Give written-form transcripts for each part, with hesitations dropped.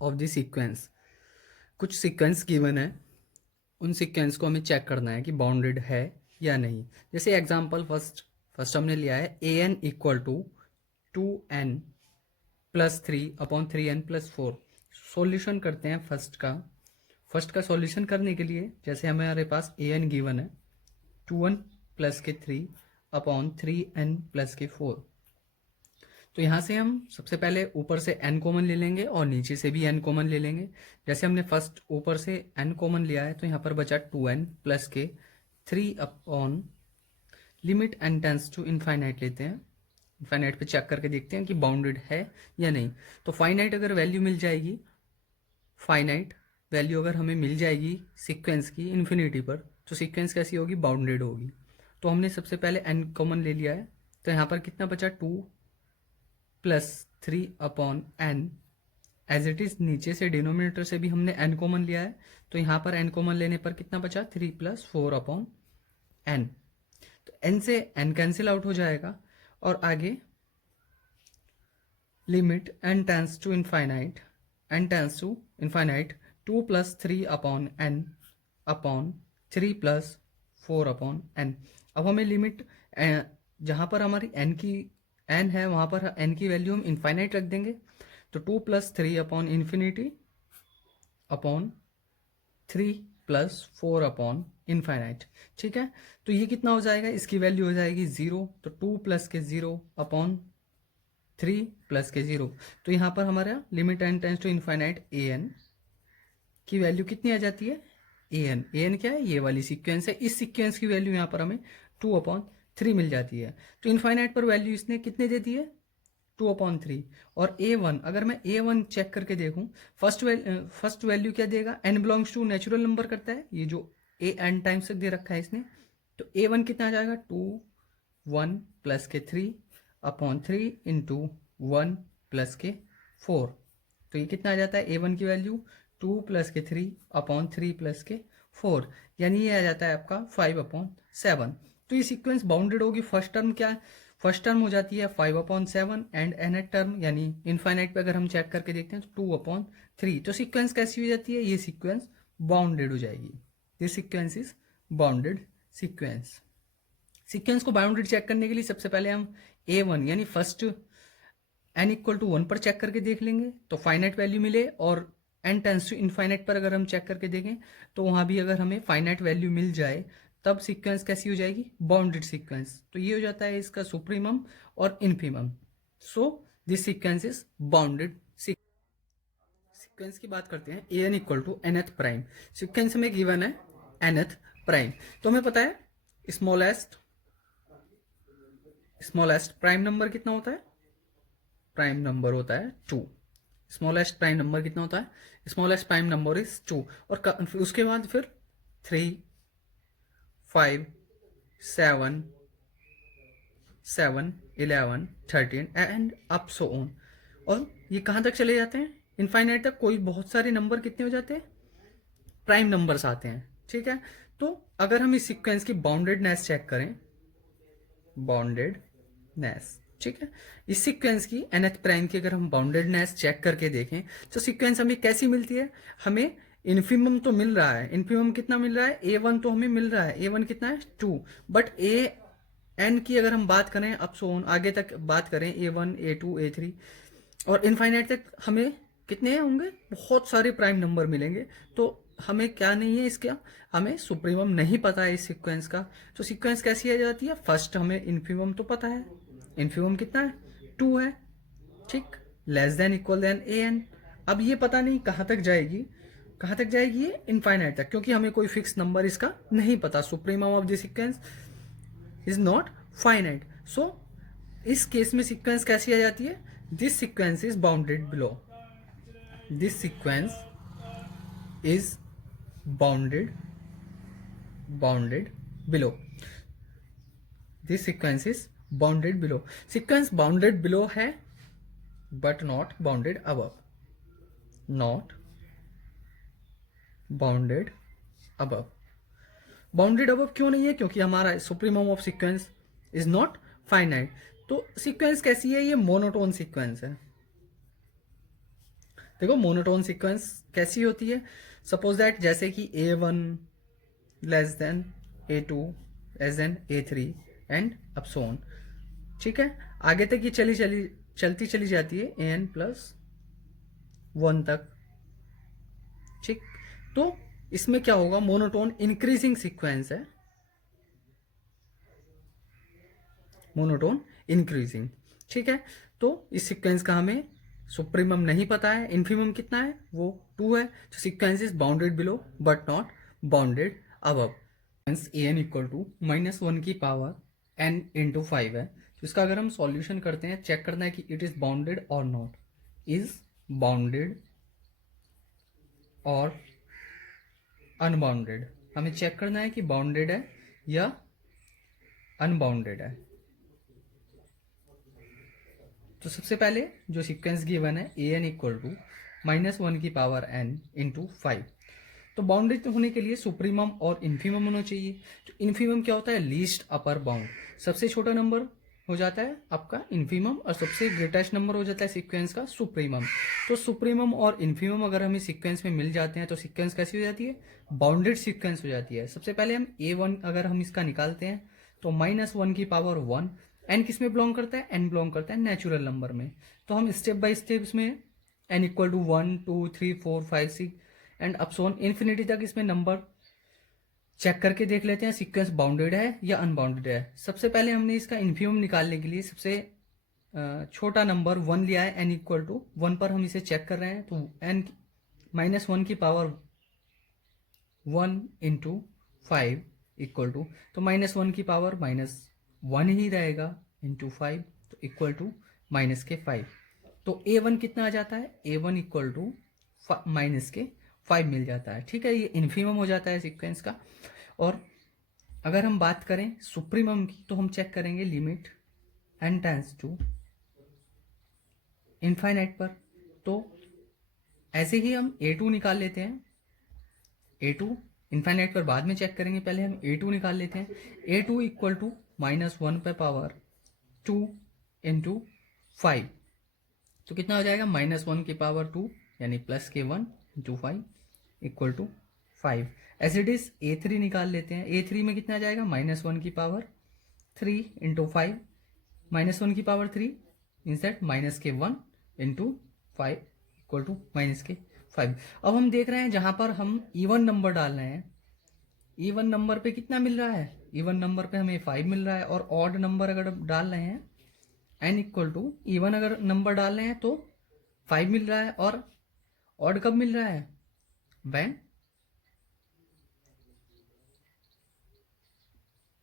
Of the sequence. कुछ sequence given है, उन सीक्वेंस को हमें चेक करना है कि बाउंडेड है या नहीं। जैसे एग्जांपल फर्स्ट हमने लिया है a N equal to 2n+3/3n+4। Solution करते हैं फर्स्ट का सॉल्यूशन करने के लिए जैसे हमारे पास ए एन गिवन है 2n+3/3n+4। तो यहाँ से हम सबसे पहले ऊपर से n कॉमन ले लेंगे और नीचे से भी n कॉमन ले लेंगे। जैसे हमने फर्स्ट ऊपर से n कॉमन लिया है तो यहाँ पर बचा 2n+3 limit n tends to infinite लेते हैं। इनफाइनाइट पे चेक करके देखते हैं कि बाउंडेड है या नहीं। तो फाइनाइट अगर वैल्यू मिल जाएगी, फाइनाइट वैल्यू अगर हमें मिल जाएगी सीक्वेंस की इन्फिनिटी पर, तो सीक्वेंस कैसी होगी, बाउंडेड होगी। तो हमने सबसे पहले n कॉमन ले लिया है, तो यहाँ पर कितना बचा 2+3/n। एज इट इज नीचे से डिनोमिनेटर से भी हमने n कॉमन लिया है, तो यहाँ पर n कॉमन लेने पर कितना बचा 3+4/n। तो n से n कैंसिल आउट हो जाएगा और आगे limit n tends to infinite 2+3/n/3+4/n। अब हमें लिमिट जहाँ पर हमारी n है वहाँ पर n की वैल्यू हम इनफाइनाइट रख देंगे। तो 2+3/3/4/इनफाइनाइट। ठीक है, तो ये कितना हो जाएगा, इसकी वैल्यू हो जाएगी 0। तो 2+0/3+0। तो यहाँ पर हमारा limit n tends to infinite A N की वैल्यू कितनी आ जाती है, ए एन क्या है, ये वाली सीक्वेंस है। इस सीक्वेंस की वैल्यू यहाँ पर हमें 2/3 मिल जाती है। तो इनफाइनाइट पर वैल्यू इसने कितने दे दी है, 2/3। और a1 अगर मैं a1 चेक करके देखूं, फर्स्ट वैल्यू क्या देगा, n belongs to natural number करता है, ये जो a n टाइम्स तक दे रखा है इसने। तो a1 कितना आ जाएगा, 2 1+3/3 इंटू 1+4। तो ये कितना आ जाता है, a1 की वैल्यू 2+3/3+4, यानी ये आ जाता है आपका 5/7। तो ये सीक्वेंस बाउंडेड होगी। फर्स्ट टर्म क्या है, फर्स्ट टर्म हो जाती है 5/7 एंड nth टर्म यानी इनफाइनाइट पे अगर हम चेक करके देखते हैं तो 2/3। तो सीक्वेंस कैसी हो जाती है, ये सीक्वेंस बाउंडेड हो जाएगी। This sequence is bounded sequence. Sequence को बाउंडेड चेक करने के लिए सबसे पहले हम a1 यानी फर्स्ट n इक्वल टू 1 पर चेक करके देख लेंगे तो फाइनाइट वैल्यू मिले, और n टेंस टू इनफाइनाइट पर अगर हम चेक करके देखें तो वहाँ भी अगर हमें फाइनाइट वैल्यू मिल जाए तब सीक्वेंस कैसी हो जाएगी, बाउंडेड सीक्वेंस। तो ये हो जाता है इसका सुप्रीमम और infimum. So this sequence is bounded sequence. की बात करते हैं an equal to nth prime. Sequence में गिवन है nth प्राइम, तो हमें पता है स्मॉलेस्ट प्राइम नंबर कितना होता है, प्राइम नंबर होता है 2। स्मॉलेस्ट प्राइम नंबर कितना होता है, स्मॉलेस्ट प्राइम नंबर इज 2। और उसके बाद फिर 3 5 7 7 11 13 एंड अप सो ऑन। और ये कहाँ तक चले जाते हैं, इनफाइनाइट तक। कोई बहुत सारे नंबर कितने हो जाते हैं, प्राइम नंबर्स आते हैं। ठीक है, तो अगर हम इस सीक्वेंस की बाउंडेडनेस चेक करें, बाउंडेडनेस, ठीक है, इस सीक्वेंस की nth प्राइम की अगर हम बाउंडेडनेस चेक करके देखें तो सीक्वेंस हमें कैसी मिलती है, हमें इन्फीमम तो मिल रहा है। इन्फीमम कितना मिल रहा है, a1 तो हमें मिल रहा है, a1 कितना है 2। बट an की अगर हम बात करें अप सो ऑन आगे तक बात करें, a1 a2 a3 और इनफाइनाइट तक हमें कितने होंगे, बहुत सारे प्राइम नंबर मिलेंगे। तो हमें क्या नहीं है इसका, हमें सुप्रीमम नहीं पता है इस सीक्वेंस का। तो सीक्वेंस कैसी आ जाती है, फर्स्ट हमें इन्फीमम तो पता है, इन्फीमम कितना है 2 है, ठीक, less than equal than an। अब ये पता नहीं कहाँ तक जाएगी, कहाँ तक जाएगी ये, इनफाइनाइट तक, क्योंकि हमें कोई फिक्स नंबर इसका नहीं पता। Supremum of the sequence is not finite. So इस केस में सीक्वेंस कैसी आ जाती है, this sequence is bounded below, this sequence is bounded below, this sequence is bounded below. Sequence bounded below है but not bounded above, not bounded above. Bounded above क्यों नहीं है, क्योंकि हमारा supremum of sequence is not finite. तो sequence कैसी है, ये मोनोटोन सीक्वेंस है। देखो मोनोटोन सीक्वेंस कैसी होती है, सपोज दैट जैसे कि A1 less than A2 less than A3 and up so on. ठीक है, आगे तक ये चलती चली जाती है an प्लस 1 तक। ठीक, तो इसमें क्या होगा, मोनोटोन इंक्रीजिंग सीक्वेंस है, मोनोटोन इंक्रीजिंग। ठीक है, तो इस सीक्वेंस का हमें सुप्रीमम नहीं पता है, इन्फीमम कितना है वो 2 है, तो sequence is bounded below but not bounded above. A N equal to -1 की पावर n इंटू 5 है, तो इसका अगर हम सॉल्यूशन करते हैं, चेक करना है कि इट इज बाउंडेड और नॉट, इज बाउंडेड और अनबाउंडेड। हमें चेक करना है कि बाउंडेड है या अनबाउंडेड है। तो सबसे पहले जो सीक्वेंस गिवन है ए एन इक्वल टू -1 की पावर n इंटू 5, तो बाउंडेड होने के लिए सुप्रीमम और इन्फीमम होना चाहिए। तो इन्फीमम क्या होता है, लीस्ट अपर बाउंड, सबसे छोटा नंबर हो जाता है आपका इन्फीमम और सबसे ग्रेटेस्ट नंबर हो जाता है सीक्वेंस का सुप्रीमम। तो सुप्रीमम और इन्फीमम अगर हमें सीक्वेंस में मिल जाते हैं तो सीक्वेंस कैसी हो जाती है, बाउंडेड सीक्वेंस हो जाती है। सबसे पहले हम A1 अगर हम इसका निकालते हैं तो -1 की पावर 1, एन किस में बिलोंग करता है, एन बिलोंग करता है नेचुरल नंबर में। तो हम स्टेप बाय स्टेप इसमें एन इक्वल टू 1 2 3 4 5 6 एंड अपसोन इन्फिनिटी तक इसमें नंबर चेक करके देख लेते हैं सीक्वेंस बाउंडेड है या अनबाउंडेड है। सबसे पहले हमने इसका इन्फीमम निकालने के लिए सबसे छोटा नंबर 1 लिया है, n इक्वल टू 1 पर हम इसे चेक कर रहे हैं, तो n -1 की पावर 1 इंटू 5 इक्वल टू, तो -1 की पावर -1 ही रहेगा इंटू 5, तो इक्वल टू -5। तो A1 कितना आ जाता है, A1 इक्वल टू -5 मिल जाता है। ठीक है, ये इन्फीमम हो जाता है सीक्वेंस का। और अगर हम बात करें सुप्रीमम की, तो हम चेक करेंगे limit n tends to infinite पर। तो ऐसे ही हम A2 निकाल लेते हैं, A2 इनफाइनाइट पर बाद में चेक करेंगे, पहले हम A2 निकाल लेते हैं। A2 इक्वल टू -1 पे पावर 2 इंटू 5, तो कितना हो जाएगा, -1 की पावर 2 यानी +k1 into 5 equal to 5। As it is A3 निकाल लेते हैं। A3 में कितना आ जाएगा, -1 की पावर 3 इंटू 5, -1 की पावर 3 इंसेट -k1 into 5 equal to -k5। अब हम देख रहे हैं जहां पर हम इवन नंबर डाल रहे हैं, इवन नंबर पे कितना मिल रहा है, इवन नंबर पे हमें 5 मिल रहा है। और ऑड नंबर अगर डाल रहे हैं n इक्वल टू इवन अगर नंबर डाल रहे हैं तो 5 मिल रहा है, और ऑड कब मिल रहा है, वैन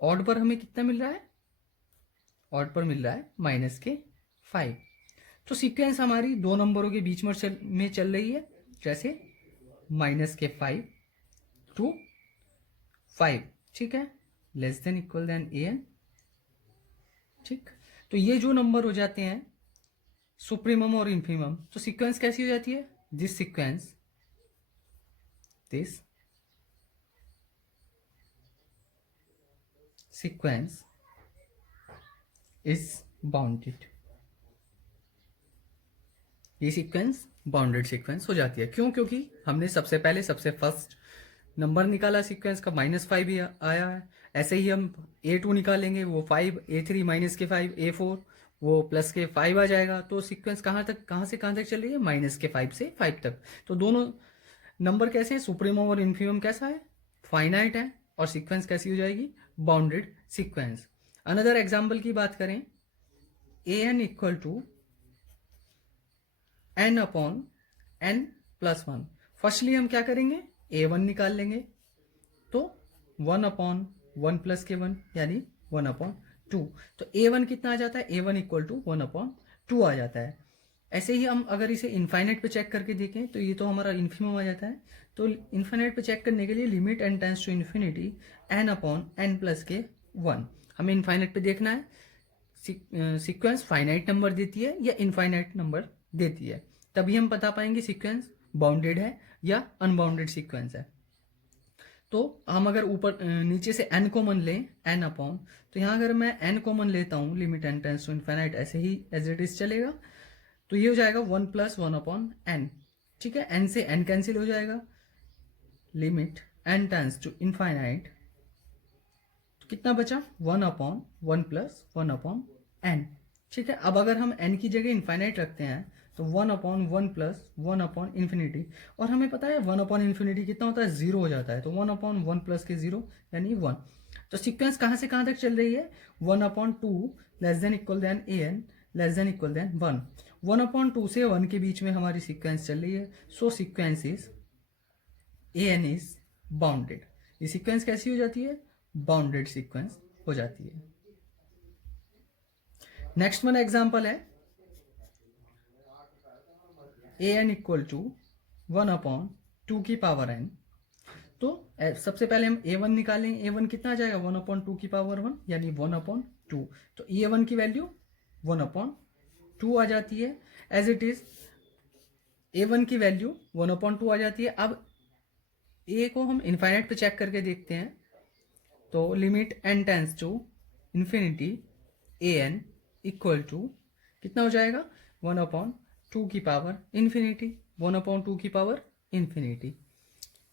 ऑड पर हमें कितना मिल रहा है, ऑड पर मिल रहा है -k5। तो सीक्वेंस हमारी दो नंबरों के बीच में चल रही है, जैसे -k5 टू 5। ठीक है, less than equal than an। ठीक, तो ये जो नंबर हो जाते हैं सुप्रीमम और इन्फीमम, तो सीक्वेंस कैसी हो जाती है, दिस सीक्वेंस इज बाउंडेड। ये सीक्वेंस बाउंडेड सीक्वेंस हो जाती है। क्यों, क्योंकि हमने सबसे पहले सबसे फर्स्ट नंबर निकाला सीक्वेंस का, -5 ही आया है। ऐसे ही हम A2 निकालेंगे, वो 5, A3 -k5, A4 वो +k5 आ जाएगा। तो सीक्वेंस कहाँ से कहाँ तक चल रही है, -k5 से 5 तक। तो दोनों नंबर कैसे हैं, सुप्रीमम और इन्फीमम कैसा है, फाइनाइट है, और सीक्वेंस कैसी हो जाएगी, बाउंडेड सीक्वेंस। अनदर एग्जाम्पल की बात करें, an equal to n upon n+1। Firstly हम क्या करेंगे, A1 निकाल लेंगे, तो 1 अपॉन 1 + k1 यानी 1/2। तो A1 कितना आ जाता है, A1 इक्वल टू 1/2 आ जाता है। ऐसे ही हम अगर इसे इनफाइनाइट पे चेक करके देखें तो ये तो हमारा इन्फीमम आ जाता है। तो इनफाइनाइट पे चेक करने के लिए limit n tends to infinity n upon n + k1। हमें इनफाइनाइट पे देखना है सीक्वेंस फाइनाइट नंबर देती है या इनफाइनाइट नंबर देती है, तभी हम बता पाएंगे सीक्वेंस बाउंडेड है या अनबाउंडेड सीक्वेंस है। तो हम अगर ऊपर नीचे से n कॉमन लें, n अपॉन, तो यहाँ अगर मैं n कॉमन लेता हूँ, limit n tends to infinite, ऐसे ही एज इट इज चलेगा, तो ये हो जाएगा 1 + 1/n। ठीक है, n से n कैंसिल हो जाएगा, limit n tends to infinite, कितना बचा 1/1 प्लस 1/n। ठीक है, अब अगर हम n की जगह इनफाइनाइट रखते हैं तो 1/1 प्लस 1/इंफिनिटी, और हमें पता है 1/इंफिनिटी कितना होता है, 0 हो जाता है, तो 1/1 प्लस के 0 यानी 1। तो सीक्वेंस कहाँ से कहाँ तक चल रही है, 1/2 less than equal than an less than equal than 1। 1/2 से 1 के बीच में हमारी सीक्वेंस चल रही है, so sequence is an is bounded. ये सीक्वेंस कैसी हो जाती है, बाउंडेड सीक्वेंस हो जाती है। नेक्स्ट वन एग्जांपल है an इक्वल टू 1/2 की पावर n। तो सबसे पहले हम a1 निकालें, a1 कितना आ जाएगा 1/2 की पावर 1 यानी 1/2। तो a1 की वैल्यू 1/2 आ जाती है, एज इट इज a1 की वैल्यू 1/2 आ जाती है। अब a को हम इनफाइनाइट पे चेक करके देखते हैं, तो limit n tends to infinity an equal to कितना हो जाएगा 1/2 की पावर इन्फिनिटी, 1/2 की पावर इन्फिनिटी।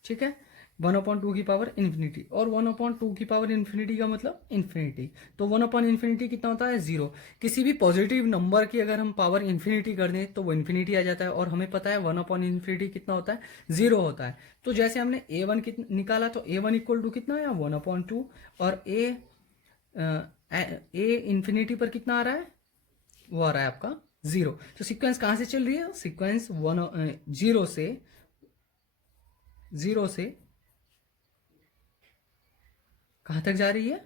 ठीक है, 1/2 की पावर इन्फिनिटी, और 1/2 की पावर इन्फिनिटी का मतलब इन्फिनिटी, तो 1/इंफिनिटी कितना होता है 0। किसी भी पॉजिटिव नंबर की अगर हम पावर इन्फिनिटी कर दें तो वो इन्फिनिटी आ जाता है, और हमें पता है 1/इंफिनिटी कितना होता है 0 होता है। तो जैसे हमने a1 कितना निकाला, तो a1 इक्वल टू कितना आया 1/2, और a इन्फिनिटी पर कितना आ रहा है, वो आ रहा है आपका 0। तो सीक्वेंस कहाँ से चल रही है, सीक्वेंस 0 से कहाँ तक जा रही है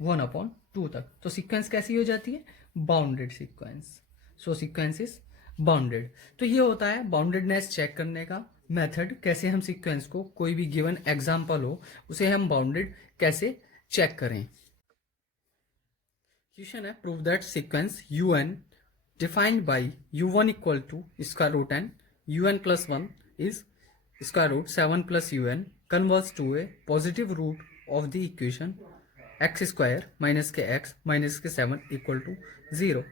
1/2 तक। तो सीक्वेंस कैसी हो जाती है, bounded sequence. So sequence is bounded. तो ये होता है बाउंडेडनेस चेक करने का मेथड, कैसे हम सीक्वेंस को, कोई भी गिवन एग्जांपल हो उसे हम बाउंडेड कैसे चेक करें। क्वेश्चन है, prove that sequence un defined by u1 equal to square root n un plus 1 is square root 7 plus un converse to a positive root of the equation x square minus के x minus के 7 equal to 0।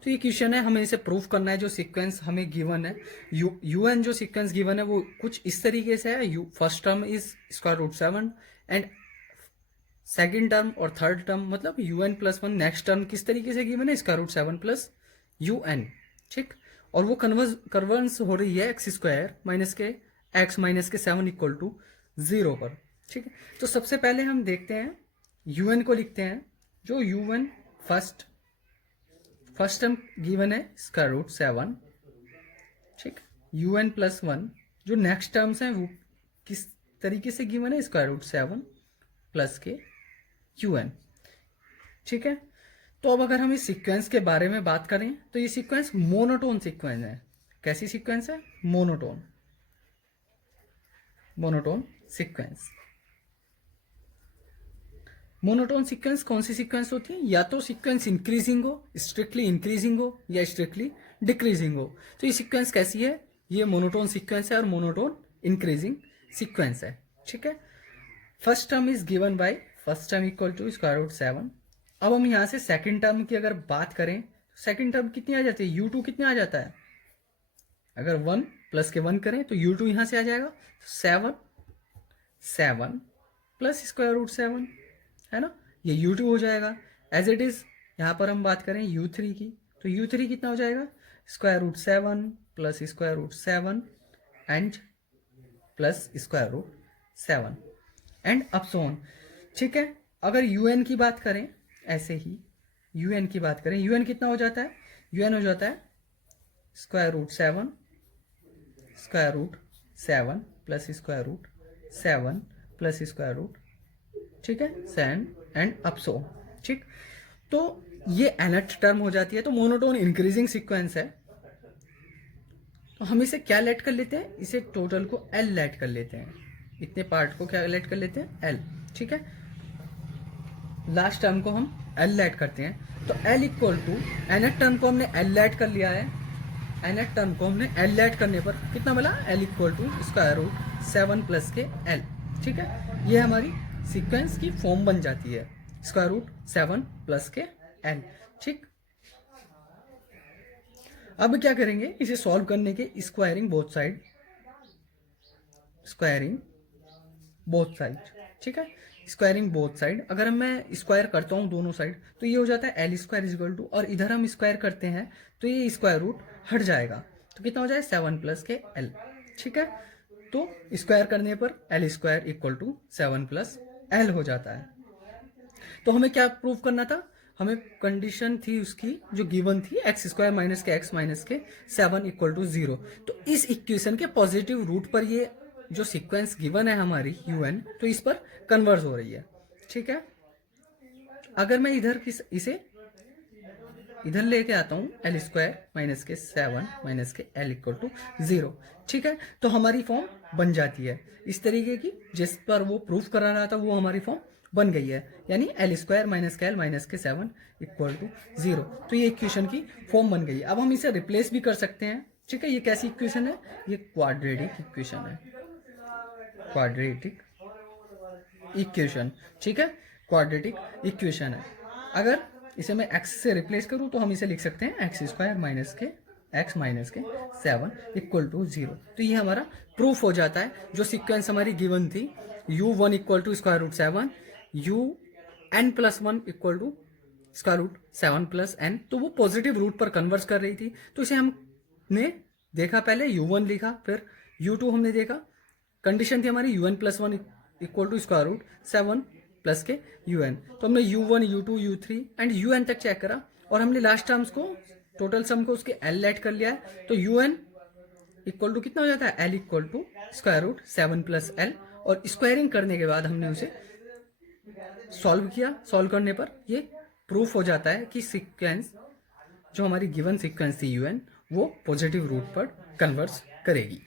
तो ये question है, हमें इसे proof करना है। जो सीक्वेंस हमें गिवन है un जो सीक्वेंस गिवन है वो कुछ इस तरीके से है, first term is square root 7 and second term और थर्ड टर्म मतलब un प्लस 1, नेक्स्ट टर्म किस तरीके से गिवन है स्क्वायर रूट 7 प्लस un। ठीक, और वो कन्वर्स हो रही है एक्स स्क्वायर माइनस के एक्स माइनस के 7 इक्वल टू 0 पर। ठीक है, तो सबसे पहले हम देखते हैं un को लिखते हैं, जो un फर्स्ट टर्म गिवन है स्क्वायर रूट 7। ठीक, un प्लस 1 जो नेक्स्ट टर्म्स हैं वो किस तरीके से गिवन है स्क्वायर रूट 7 प्लस के un। ठीक है, तो अब अगर हम इस सीक्वेंस के बारे में बात करें तो ये सीक्वेंस मोनोटोन सीक्वेंस है। कैसी सीक्वेंस है, मोनोटोन सीक्वेंस। मोनोटोन सीक्वेंस कौन सी सीक्वेंस होती है, या तो सीक्वेंस इंक्रीजिंग हो, स्ट्रिक्टली इंक्रीजिंग हो, या स्ट्रिक्टली डिक्रीजिंग हो। तो ये सीक्वेंस कैसी है, ये मोनोटोन सीक्वेंस है और मोनोटोन इंक्रीजिंग सीक्वेंस है। ठीक है, first term is given by first term equal to square root 7। अब हम यहाँ से सेकंड टर्म की अगर बात करें, सेकंड टर्म कितनी आ जाती है, u2 कितना आ जाता है, अगर 1 प्लस के 1 करें तो u2 यहाँ से आ जाएगा 7 प्लस स्क्वायर रूट 7, है ना, ये u2 हो जाएगा। एज इट इज यहाँ पर हम बात करें u3 की, तो u3 कितना हो जाएगा square root 7 plus square root 7 and plus square root 7 and up so on. ठीक है, अगर un की बात करें, ऐसे ही un की बात करें, un कितना हो जाता है, un हो जाता है square root 7 plus square root 7 plus square root, ठीक है, 7 एंड अप सो। ठीक, तो ये nth टर्म हो जाती है। तो मोनोटोन इंक्रीजिंग सीक्वेंस है, तो हम इसे क्या लेट कर लेते हैं, इसे टोटल को l लेट कर लेते हैं, इतने पार्ट को क्या लेट कर लेते हैं l। ठीक है, लास्ट टर्म को हम l लेट करते हैं, तो l equal to nth term को हमने l लेट कर लिया है, nth टर्म को हमने l लेट करने पर कितना मिला, l equal to square root 7 plus के l। ठीक है, ये हमारी सीक्वेंस की फॉर्म बन जाती है, स्क्वायर रूट 7 प्लस के l। ठीक, अब क्या करेंगे, इसे सॉल्व करने के squaring both side squaring both side, ठीक है, स्क्वायरिंग बोथ साइड। अगर मैं स्क्वायर करता हूँ दोनों साइड तो ये हो जाता है L square is equal to, और इधर हम स्क्वायर करते हैं तो ये स्क्वायर रूट हट जाएगा, तो कितना हो जाए 7 प्लस के एल, ठीक है। तो स्क्वायर करने पर L square equal to 7 plus L हो जाता है। तो हमें क्या प्रूव करना था, हमें कंडीशन थी उसकी जो गिवन थी एक्स स्क्वायर माइनस के एक्स माइनस के 7 इक्वल टू 0। तो इस इक्वेशन के पॉजिटिव रूट पर ये जो सीक्वेंस गिवन है हमारी un, तो इस पर कन्वर्ज हो रही है, ठीक है। अगर मैं इधर इसे इधर लेके आता हूँ एल स्क्वायर माइनस के 7 माइनस के एल इक्वल टू 0, ठीक है, तो हमारी फॉर्म बन जाती है इस तरीके की जिस पर वो प्रूफ करा रहा था, वो हमारी फॉर्म बन गई है, यानी एल स्क्वायर माइनस के एल माइनस के 7 इक्वल टू 0। तो ये इक्वेशन की फॉर्म बन गई है। अब हम इसे रिप्लेस भी कर सकते हैं, ठीक है। ये कैसी इक्वेशन है, ये क्वाड्रेटिक इक्वेशन है, क्वाड्रेटिक इक्वेशन, ठीक है, क्वाड्रेटिक इक्वेशन है। अगर इसे मैं x से रिप्लेस करूं तो हम इसे लिख सकते हैं एक्स स्क्वायर माइनस के x माइनस के 7 इक्वल टू 0। तो ये हमारा प्रूफ हो जाता है। जो सीक्वेंस हमारी गिवन थी u1 equal to square root 7, un plus 1 equal to square root 7 plus n, तो वो पॉजिटिव रूट पर कन्वर्स कर रही थी। तो इसे हमने देखा, पहले u1 लिखा, फिर u2 हमने देखा, कंडीशन थी हमारी un plus 1 equal to square root 7 plus के un, तो हमने u1 u2 u3 and un तक चेक करा, और हमने लास्ट टर्म्स को टोटल सम को उसके l ऐड कर लिया है। तो un इक्वल टू कितना हो जाता है, l equal to square root 7 plus l, और स्क्वायरिंग करने के बाद हमने उसे सॉल्व किया। सॉल्व करने पर ये प्रूफ हो जाता है कि सीक्वेंस जो हमारी गिवन सीक्वेंस थी un, वो पॉजिटिव रूट पर कन्वर्स करेगी।